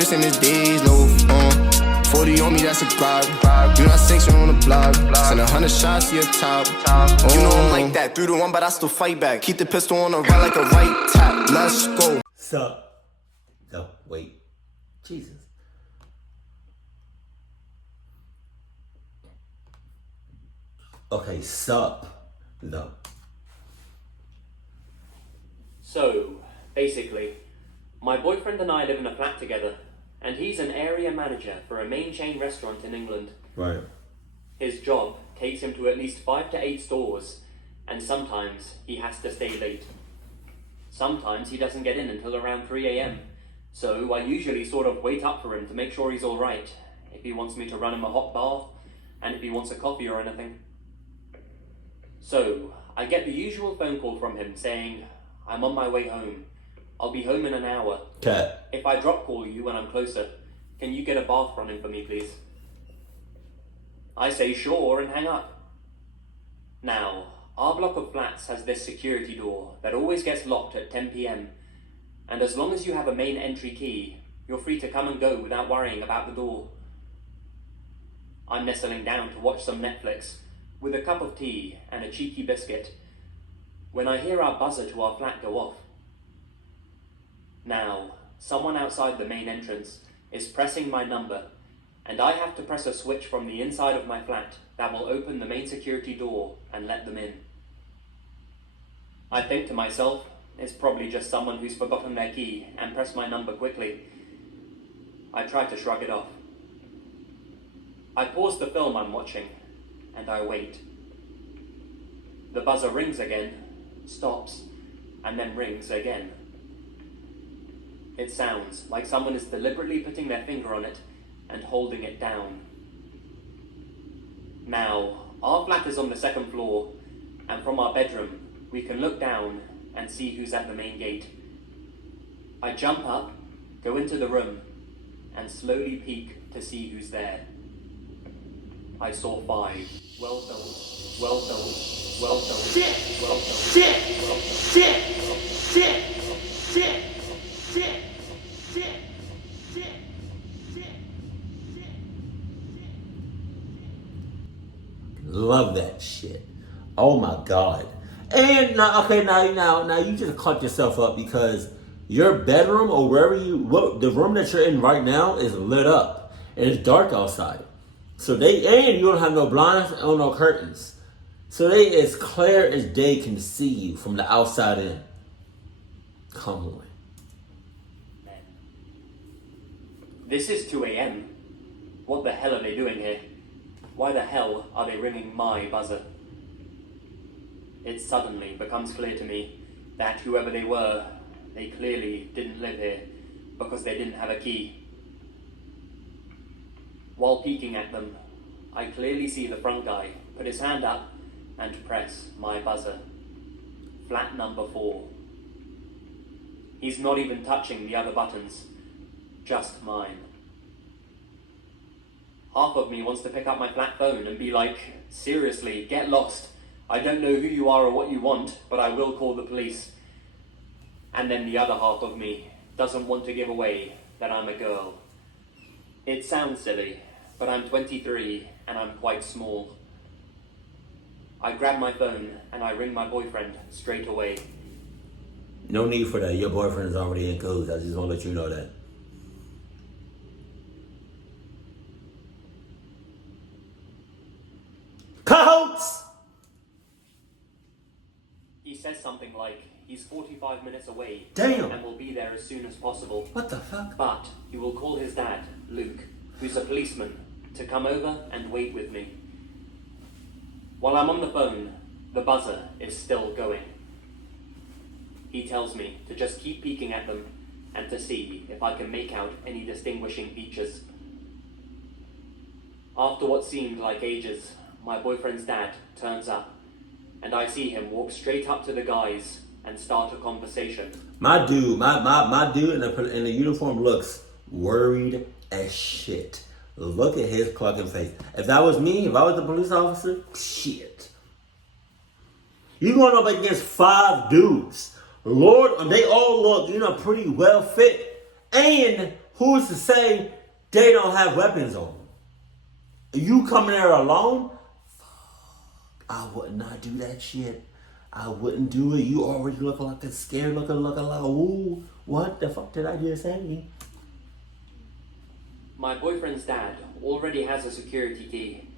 bitch in his days, no, 40 on me, that's a bribe. You know I sanction on the block. Send 100 shots to your top. You know I'm like that, 3-1, but I still fight back. Keep the pistol on the right like a right tap. Let's go. Sup? No, wait. Jesus. Okay, sup? No. So, basically, my boyfriend and I live in a flat together, and he's an area manager for a main chain restaurant in England. Right. His job takes him to at least 5 to 8 stores, and sometimes he has to stay late. Sometimes he doesn't get in until around 3 a.m, so I usually sort of wait up for him to make sure he's alright, if he wants me to run him a hot bath, and if he wants a coffee or anything. So, I get the usual phone call from him saying, I'm on my way home. I'll be home in an hour. Cat. If I drop call you when I'm closer, can you get a bath from him for me, please? I say sure and hang up. Now, our block of flats has this security door that always gets locked at 10 p.m. And as long as you have a main entry key, you're free to come and go without worrying about the door. I'm nestling down to watch some Netflix with a cup of tea and a cheeky biscuit when I hear our buzzer to our flat go off. Now, someone outside the main entrance is pressing my number, and I have to press a switch from the inside of my flat that will open the main security door and let them in. I think to myself, it's probably just someone who's forgotten their key and pressed my number quickly. I try to shrug it off. I pause the film I'm watching, and I wait. The buzzer rings again, stops, and then rings again. It sounds like someone is deliberately putting their finger on it and holding it down. Now, our flat is on the second floor, and from our bedroom, we can look down and see who's at the main gate. I jump up, go into the room, and slowly peek to see who's there. I saw 5. Well done. Well done. Well done. Shit! Well done. Shit! Well done. Shit! Shit! Shit! Shit! Shit! Shit! Love that shit. Oh my God. And now, okay, now you just caught yourself up because your bedroom or wherever the room that you're in right now is lit up and it's dark outside. So and you don't have no blinds or no curtains. So they as clear as day can see you from the outside in. Come on. This is 2 a.m. What the hell are they doing here? Why the hell are they ringing my buzzer? It suddenly becomes clear to me that whoever they were, they clearly didn't live here because they didn't have a key. While peeking at them, I clearly see the front guy put his hand up and press my buzzer. Flat number 4. He's not even touching the other buttons, just mine. Half of me wants to pick up my flat phone and be like, seriously, get lost. I don't know who you are or what you want, but I will call the police. And then the other half of me doesn't want to give away that I'm a girl. It sounds silly, but I'm 23 and I'm quite small. I grab my phone and I ring my boyfriend straight away. No need for that. Your boyfriend is already in cahoots. I just want to let you know that. Cahoots! He says something like, he's 45 minutes away. Damn. And will be there as soon as possible. What the fuck? But he will call his dad, Luke, who's a policeman, to come over and wait with me. While I'm on the phone, the buzzer is still going. He tells me to just keep peeking at them and to see if I can make out any distinguishing features. After what seemed like ages, my boyfriend's dad turns up, and I see him walk straight up to the guys and start a conversation. My dude, my dude in the uniform looks worried as shit. Look at his clucking face. If that was me, if I was the police officer, shit. You going up against 5 dudes. Lord, they all look, pretty well fit. And who's to say they don't have weapons on them? You coming there alone? I would not do that shit. I wouldn't do it. You already look like a scared looking like, ooh, what the fuck did I just say? My boyfriend's dad already has a security key.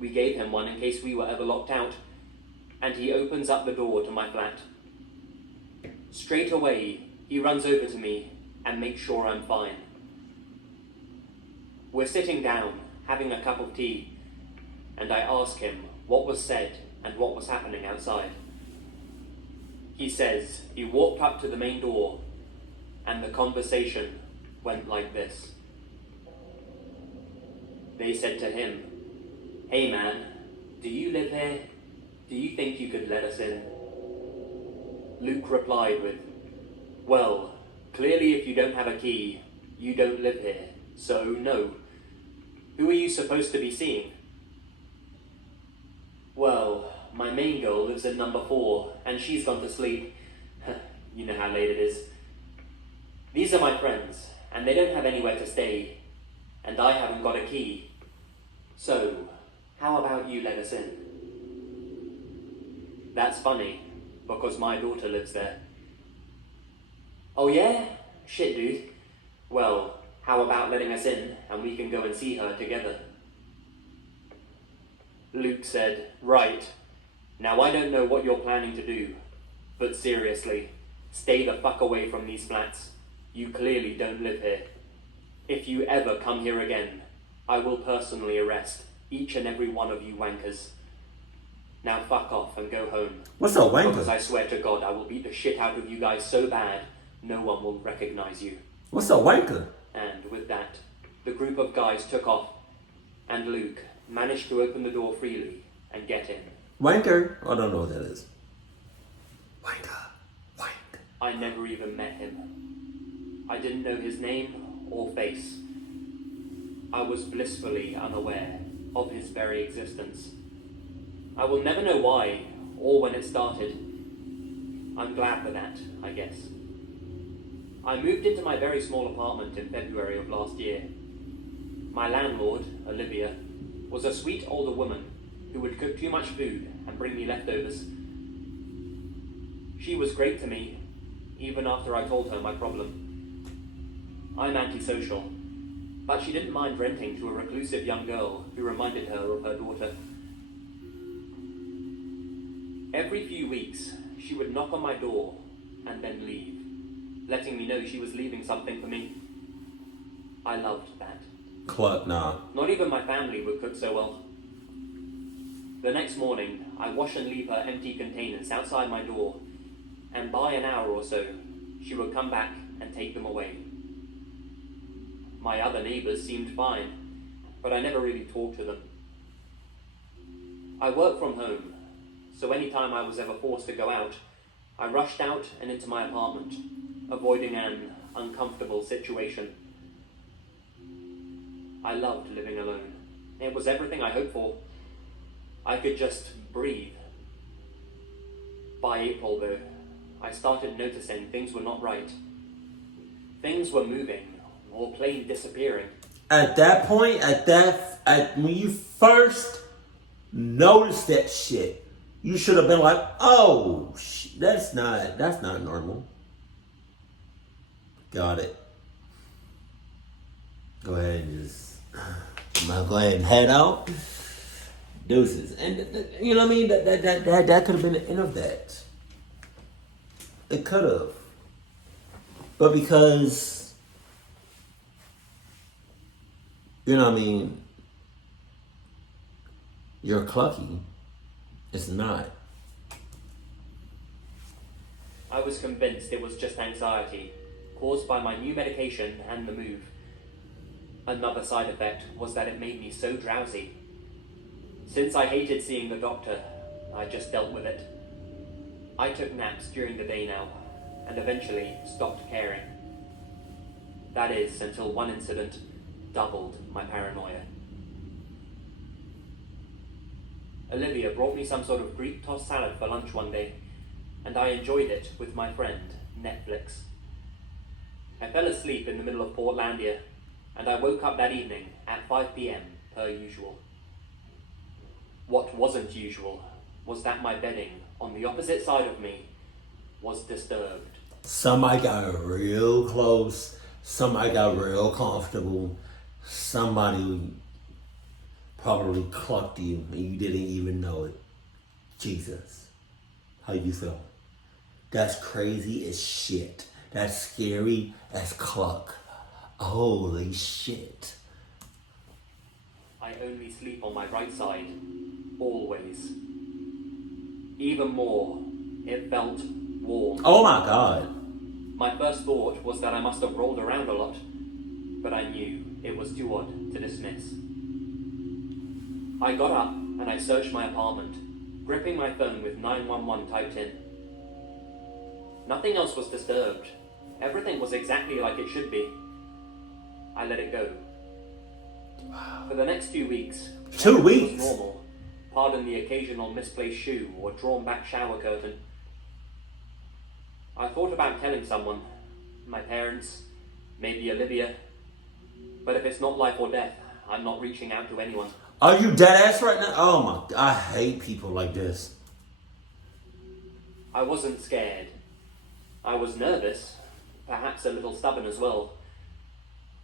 We gave him one in case we were ever locked out, and he opens up the door to my flat. Straight away, he runs over to me and makes sure I'm fine. We're sitting down, having a cup of tea, and I ask him what was said and what was happening outside. He says he walked up to the main door and the conversation went like this. They said to him, "Hey man, do you live here? Do you think you could let us in?" Luke replied with, "Well, clearly if you don't have a key, you don't live here, so no. Who are you supposed to be seeing?" "Well, my main girl lives in number 4, and she's gone to sleep." You know how late it is. "These are my friends, and they don't have anywhere to stay, and I haven't got a key. So, how about you let us in?" "That's funny, because my daughter lives there." "Oh yeah? Shit, dude. Well, how about letting us in, and we can go and see her together?" Luke said, "Right. Now I don't know what you're planning to do, but seriously, stay the fuck away from these flats. You clearly don't live here. If you ever come here again, I will personally arrest each and every one of you wankers. Now fuck off and go home. What's a wanker? Because I swear to God, I will beat the shit out of you guys so bad, no one will recognize you." What's a wanker? And with that, the group of guys took off, and Luke managed to open the door freely and get in. Wanker? I don't know what that is. Wanker. Wank. I never even met him. I didn't know his name or face. I was blissfully unaware of his very existence. I will never know why or when it started. I'm glad for that, I guess. I moved into my very small apartment in February of last year. My landlord, Olivia, was a sweet older woman who would cook too much food and bring me leftovers. She was great to me, even after I told her my problem. I'm antisocial, but she didn't mind renting to a reclusive young girl who reminded her of her daughter. Every few weeks, she would knock on my door and then leave, letting me know she was leaving something for me. I loved that. Cluck, nah. Not even my family would cook so well. The next morning, I wash and leave her empty containers outside my door, and by an hour or so, she would come back and take them away. My other neighbors seemed fine, but I never really talked to them. I work from home, so anytime I was ever forced to go out, I rushed out and into my apartment, avoiding an uncomfortable situation. I loved living alone. It was everything I hoped for. I could just breathe. By April, though, I started noticing things were not right. Things were moving, or plain disappearing. At that point, when you first noticed that shit, you should have been like, "Oh, that's not normal." Got it. Go ahead and I'm gonna go ahead and head out. Deuces. And you know what I mean? That could have been the end of that. It could have. But because, you know what I mean, you're clucky, it's not. I was convinced it was just anxiety, caused by my new medication and the move. Another side effect was that it made me so drowsy. Since I hated seeing the doctor, I just dealt with it. I took naps during the day now, and eventually stopped caring. That is, until one incident doubled my paranoia. Olivia brought me some sort of Greek tossed salad for lunch one day, and I enjoyed it with my friend, Netflix. I fell asleep in the middle of Portlandia, and I woke up that evening at 5 p.m. per usual. What wasn't usual was that my bedding on the opposite side of me was disturbed. Somebody got real close. Somebody got real comfortable. Somebody probably clucked you and you didn't even know it. Jesus. How you feel? That's crazy as shit. That's scary as cluck. Holy shit. I only sleep on my right side. Always. Even more, it felt warm. Oh my God. My first thought was that I must have rolled around a lot, but I knew it was too odd to dismiss. I got up and I searched my apartment, gripping my phone with 911 typed in. Nothing else was disturbed. Everything was exactly like it should be. I let it go. For the next 2 weeks, 2 everything weeks? was normal. Pardon the occasional misplaced shoe or drawn back shower curtain. I thought about telling someone, my parents, maybe Olivia, but if it's not life or death, I'm not reaching out to anyone. Are you dead ass right now? Oh my, I hate people like this. I wasn't scared. I was nervous, perhaps a little stubborn as well,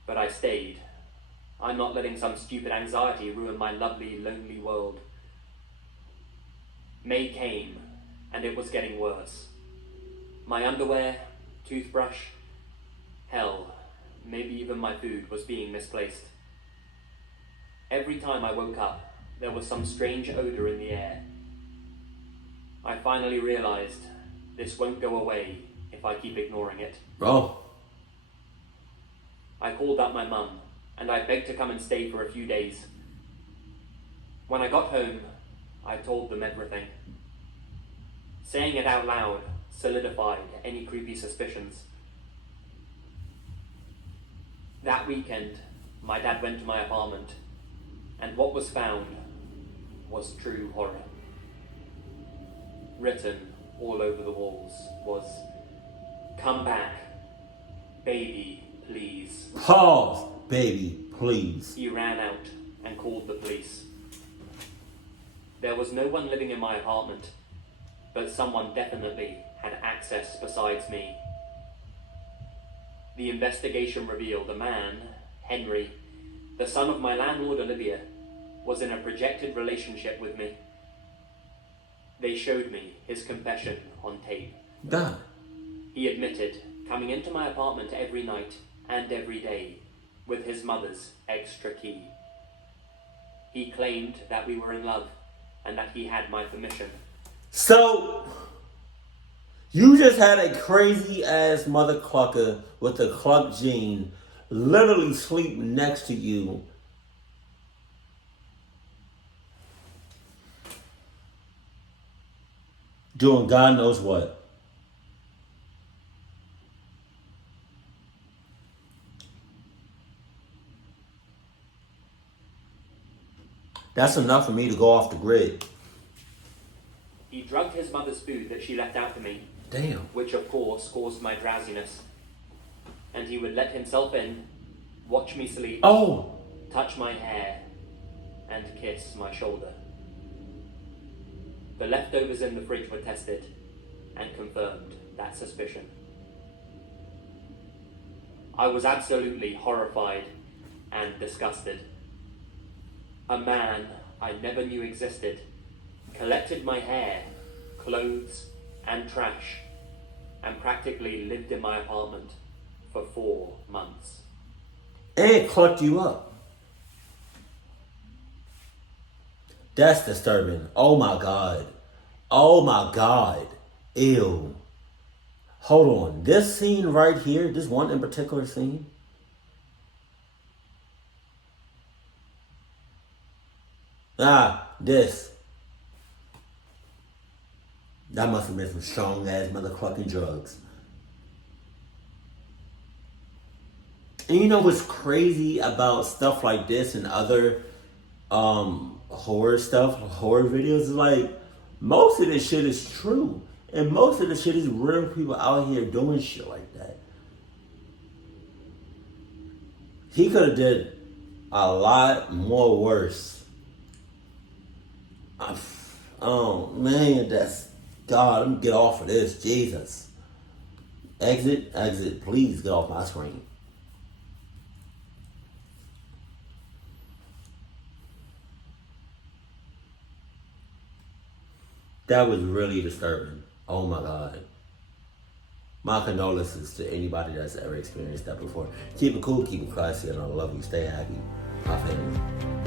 but I stayed. I'm not letting some stupid anxiety ruin my lovely, lonely world. May came, and it was getting worse. My underwear, toothbrush, hell, maybe even my food was being misplaced. Every time I woke up, there was some strange odor in the air. I finally realized this won't go away if I keep ignoring it. Bro. I called up my mum, and I begged to come and stay for a few days. When I got home, I told them everything. Saying it out loud solidified any creepy suspicions. That weekend, my dad went to my apartment, and what was found was true horror. Written all over the walls was, "Come back, baby, please." Pause, baby, please. He ran out and called the police. There was no one living in my apartment, but someone definitely had access besides me. The investigation revealed a man, Henry, the son of my landlord Olivia, was in a projected relationship with me. They showed me his confession on tape. God. He admitted coming into my apartment every night and every day with his mother's extra key. He claimed that we were in love and that he had my permission. So, you just had a crazy ass mother clucker with a cluck gene literally sleep next to you. Doing God knows what. That's enough for me to go off the grid. He drugged his mother's food that she left out for me, Damn. which of course caused my drowsiness. And he would let himself in, watch me sleep, Oh. touch my hair, and kiss my shoulder. The leftovers in the fridge were tested and confirmed that suspicion. I was absolutely horrified and disgusted. A man I never knew existed collected my hair, clothes, and trash, and practically lived in my apartment for 4 months. And clucked you up. That's disturbing. Oh my God. Oh my God. Ew. Hold on. This scene right here, this one in particular scene. This. That must have been some strong ass mother clucking drugs. And you know what's crazy about stuff like this and other horror stuff, horror videos, is like most of this shit is true. And most of the shit is real people out here doing shit like that. He could have did a lot more worse. Oh man, that's God. Let me get off of this, Jesus. Exit. Please get off my screen. That was really disturbing. Oh my God. My condolences to anybody that's ever experienced that before. Keep it cool, keep it classy, and I love you. Stay happy. My family.